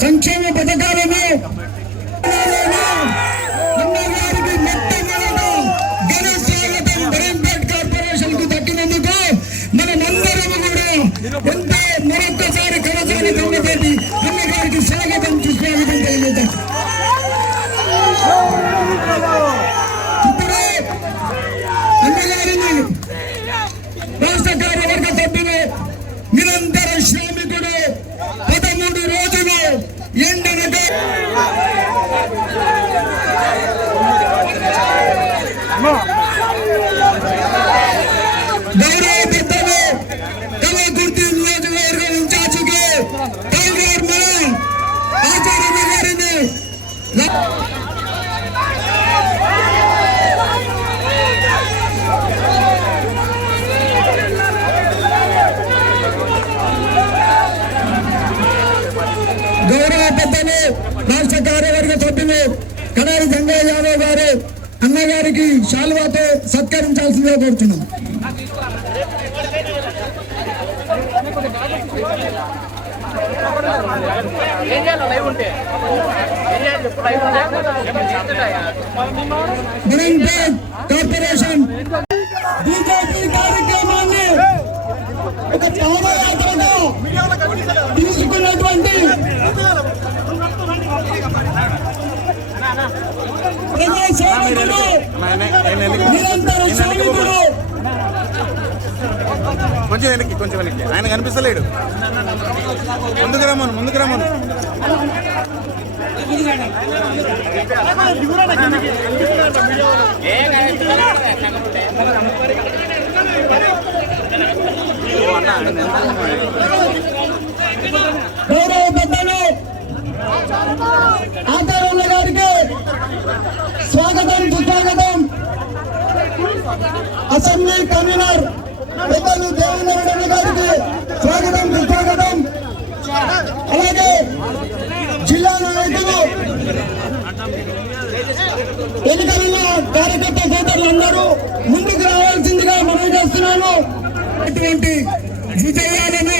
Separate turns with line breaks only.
సంక్షేమ పథకాలను నిరంతర శ్రామికుడు పదమూడు రోజులు ఎండనగా గౌరవ పెద్దలు కలకుర్తి నియోజకవర్గ ఇన్ఛార్జికి టైగర్ మన ఆచార్య గారిని సభ్యులు కడారి గంగయ్య యాదవ్ గారు అన్నగారికి శాల్వాతో సత్కరించాల్సిందిగా కోరుతున్నాం
ఏం చేయాలి?
కొంచెం వెనక్కి కొంచెం వెనక్కి. ఆయన కనిపిస్తలేడు. ముందుకు రమ్మను ముందుకు రమ్మను.
ఆచార్యుల గారికి స్వాగతం సుస్వాగతం. అసెంబ్లీ కన్వీనర్ పెద్దలు దేవేంద్ర గారికి స్వాగతం సుస్వాగతం. అలాగే జిల్లా నాయకులు ఎన్నికలలో కార్యకర్త సోదరులు అందరూ ముందుకు రావాల్సిందిగా మనం చేస్తున్నాను. అటువంటి విజయాలను